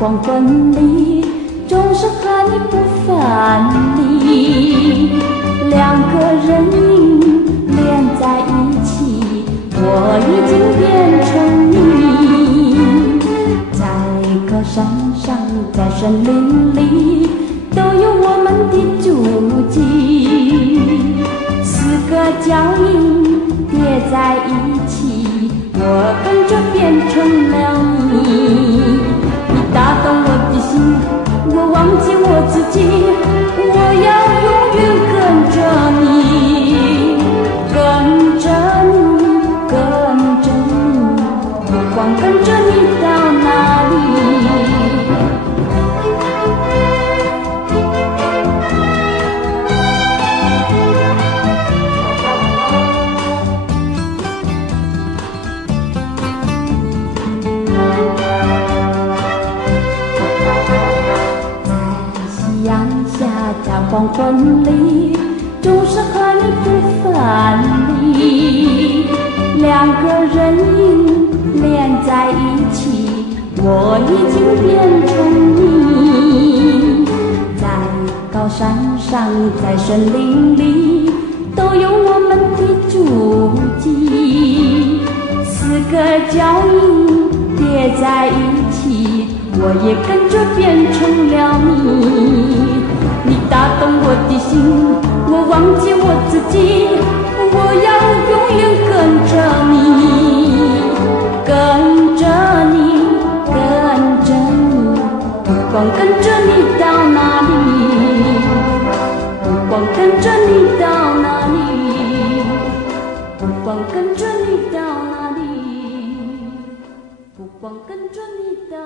黄昏里，总是和你不分离。两个人影连在一起，我已经变成你。在高山上，在森林里，都有我们的足迹。4个脚印叠在一起，我跟着变成了你。你打动我的心，我忘记我自己，我要永远跟着你，跟着你，跟着你，不管跟着你到哪里。在黄昏里，总是和你不分离。两个人影连在一起，我已经变成你。在高山上，在森林里，都有我们的足迹。4个脚印叠在一起，我也跟着变成了你。你打动我的心，我忘记我自己，我要永远跟着你，跟着你，跟着你，不管跟着你到哪里，不管跟着你到哪里，不管跟着你到哪里，不管跟着你到